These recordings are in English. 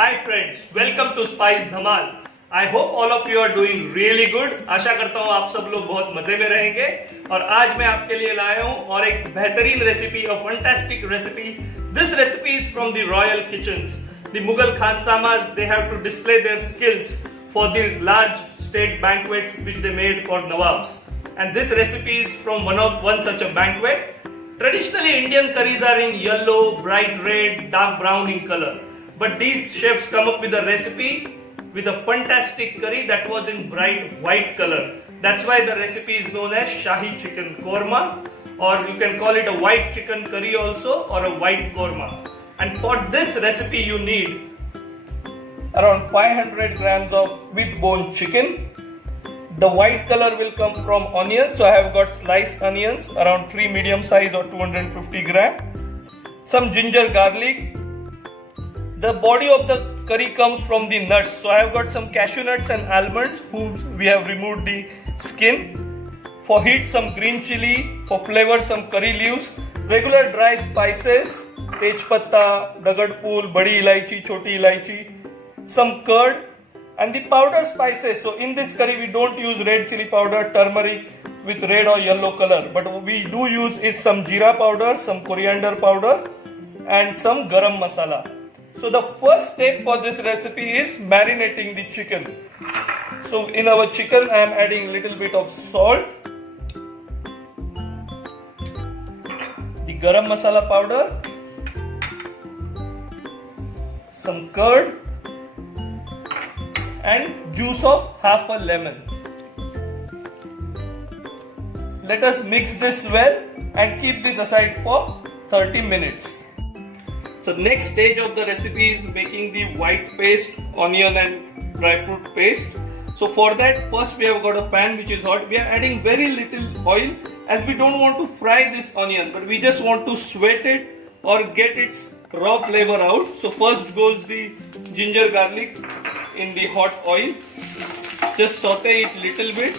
Hi friends, welcome to Spice Dhamal. I hope all of you are doing really good. आशा करता हूँ आप सब लोग बहुत मजे में रहेंगे और आज मैं आपके लिए लाया हूँ और एक बेहतरीन recipe, a fantastic recipe. This recipe is from the royal kitchens. The Mughal Khansamas, they have to display their skills for the large state banquets which they made for Nawabs. And this recipe is from one such a banquet. Traditionally, Indian curries are in yellow, bright red, dark brown in color. But these chefs come up with a recipe with a fantastic curry that was in bright white color. That's why the recipe is known as Shahi Chicken Korma, or you can call it a white chicken curry also, or a white korma. And for this recipe you need around 500 grams of with bone chicken. The white color will come from onions, so I have got sliced onions around 3 medium size or 250 gram. Some ginger garlic. The body of the curry comes from the nuts, so I have got some cashew nuts and almonds whose we have removed the skin. For heat, some green chili. For flavor, some curry leaves. Regular dry spices, tej patta, dagad phool, badi ilaichi, choti ilaichi. Some curd and the powder spices. So in this curry we don't use red chili powder, turmeric with red or yellow color, but we do use is some jeera powder, some coriander powder and some garam masala. So the first step for this recipe is marinating the chicken. So in our chicken I am adding little bit of salt, the garam masala powder, some curd and juice of half a lemon. Let us mix this well and keep this aside for 30 minutes. So next stage of the recipe is making the white paste, onion and dry fruit paste. So for that, first we have got a pan which is hot. We are adding very little oil as we don't want to fry this onion, but we just want to sweat it or get its raw flavor out. So first goes the ginger garlic in the hot oil. Just saute it little bit.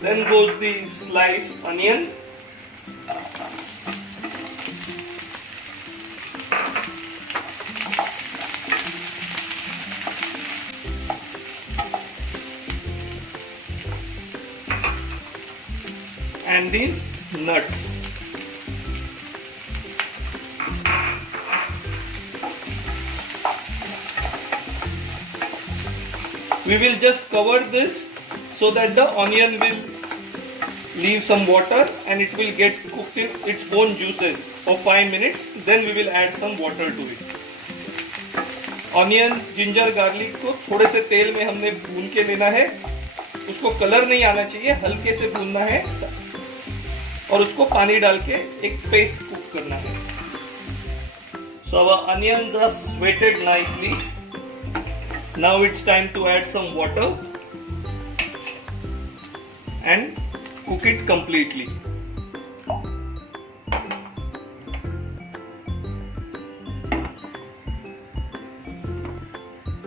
Then goes the sliced onion. And the nuts. We will just cover this so that the onion will leave some water and it will get cooked in its own juices for 5 minutes. Then we will add some water to it. Onion, ginger, garlic को थोड़े से तेल में हमने भून के लेना है. उसको कलर नहीं आना चाहिए, हल्के से भूनना है और उसको पानी डाल के एक पेस्ट कुक करना है. So our onions are sweated nicely. Now it's time to add some water and cook it completely.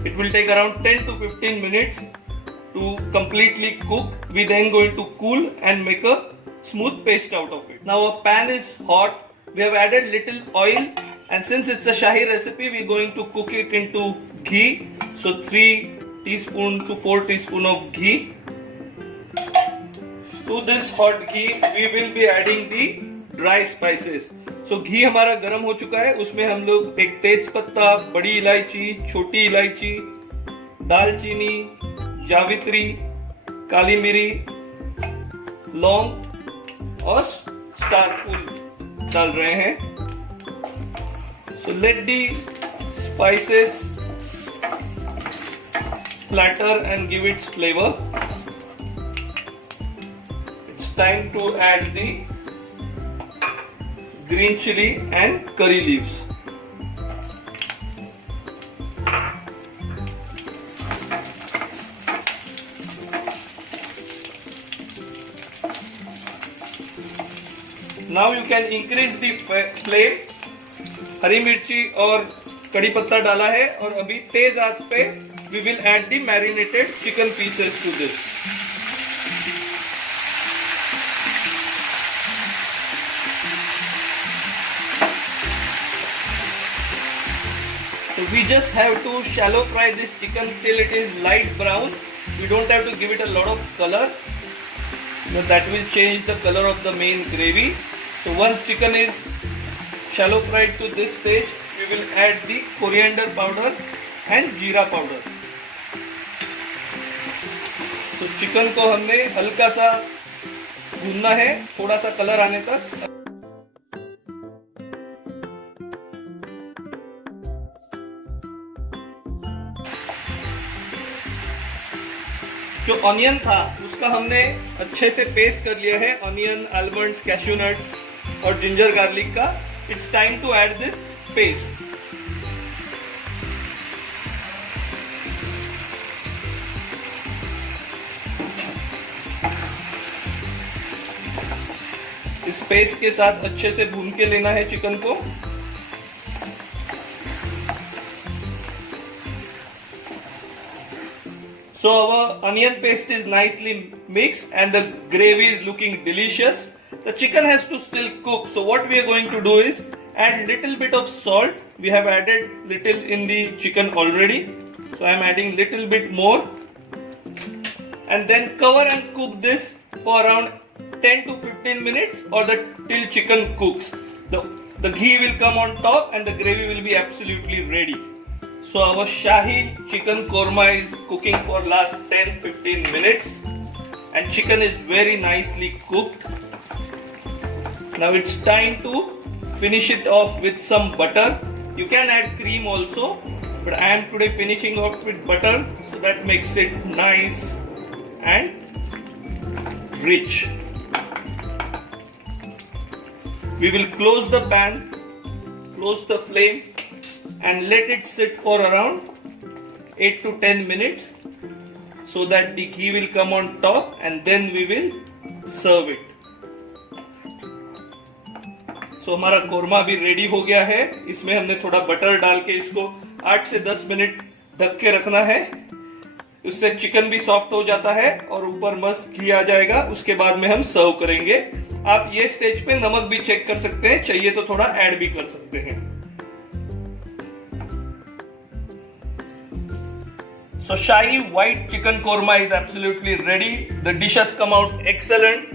It will take around 10 to 15 minutes to completely cook. We then going to cool and make a smooth paste out of it. Now our pan is hot. We have added little oil, and since it's a Shahi recipe, we are going to cook it into ghee. So 3 teaspoon to 4 teaspoon of ghee. To this hot ghee, we will be adding the dry spices. So घी हमारा गर्म हो चुका है. उसमें हम लोग एक तेज पत्ता, बड़ी इलायची, छोटी इलायची, दालचीनी, जावित्री, काली मिरी, लौंग और स्टार फूल डाल रहे हैं. So let the spices splatter and give its flavor. It's time to add the green chili and curry leaves. Now you can increase the flame. हरी मिर्ची और कड़ी पत्ता डाला है और अभी तेज आंच पे we will add the marinated chicken pieces to this. we just have to shallow fry this chicken till it is light brown. We don't have to give it a lot of color. That will change the color of the main gravy. So once chicken is shallow fried to this stage, we will add the coriander powder and जीरा powder. तो chicken को हमने हल्का सा भूनना है, थोड़ा सा कलर आने तक. जो ऑनियन था उसका हमने अच्छे से पेस्ट कर लिया है, ऑनियन, आलमंड्स, कैश्यू नट्स और जिंजर गार्लिक का. It's time to add this paste. इस पेस्ट के साथ अच्छे से भून के लेना है चिकन को. So our onion paste is nicely mixed and the gravy is looking delicious. The chicken has to still cook. So what we are going to do is add little bit of salt. We have added little in the chicken already. So I am adding little bit more. And then cover and cook this for around 10 to 15 minutes or till chicken cooks. The ghee will come on top and the gravy will be absolutely ready. So our Shahi Chicken Korma is cooking for last 10-15 minutes and chicken is very nicely cooked. Now it's time to finish it off with some butter. You can add cream also, but I am today finishing off with butter, so that makes it nice and rich. We will close the pan, close the flame and let it sit for around 8 to 10 minutes so that the ghee will come on top and then we will serve it. So हमारा कोरमा भी ready हो गया है. इसमें हमने थोड़ा butter डाल के इसको 8 से 10 मिनट ढक के रखना है. उससे चिकन भी सॉफ्ट हो जाता है और ऊपर मस्त घी आ जाएगा. उसके बाद में हम सर्व करेंगे. आप ये स्टेज पे नमक भी चेक कर सकते हैं, चाहिए तो थोड़ा ऐड भी कर सकते हैं. So Shahi White Chicken Korma is absolutely ready. The dish has come out excellent.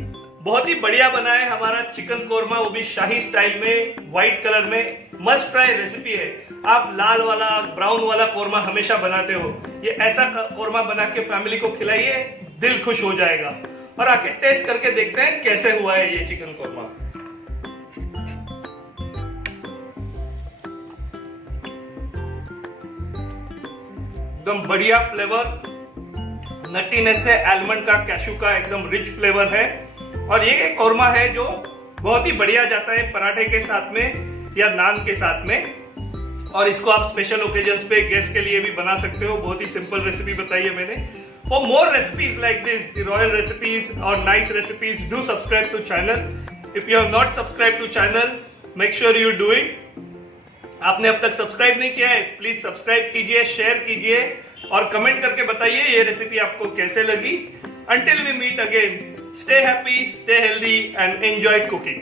बहुत ही बढ़िया बना है हमारा चिकन कोरमा, वो भी शाही स्टाइल में, व्हाइट कलर में. मस्ट ट्राई रेसिपी है. आप लाल वाला, ब्राउन वाला कोरमा हमेशा बनाते हो, ये ऐसा कोरमा बना के फैमिली को खिलाइए, दिल खुश हो जाएगा. और आके टेस्ट करके देखते हैं कैसे हुआ है ये चिकन कोरमा. एकदम बढ़िया फ्लेवर, नटीनेस है, आलमंड का, कैशू का एकदम रिच फ्लेवर है. और ये कोरमा है जो बहुत ही बढ़िया जाता है पराठे के साथ में या नान के साथ में. और इसको आप स्पेशल ओकेजन्स पे गेस्ट के लिए भी बना सकते हो. बहुत ही सिंपल रेसिपी बताई है मैंने. For more recipes like this, the royal recipes or nice recipes, do subscribe to channel. If you have not subscribed to channel, make sure you do it. आपने अब तक सब्सक्राइब नहीं किया है, प्लीज सब्सक्राइब कीजिए, शेयर कीजिए और comment करके बताइए ये रेसिपी आपको कैसे लगी. Until we meet again, stay happy, stay healthy and enjoy cooking.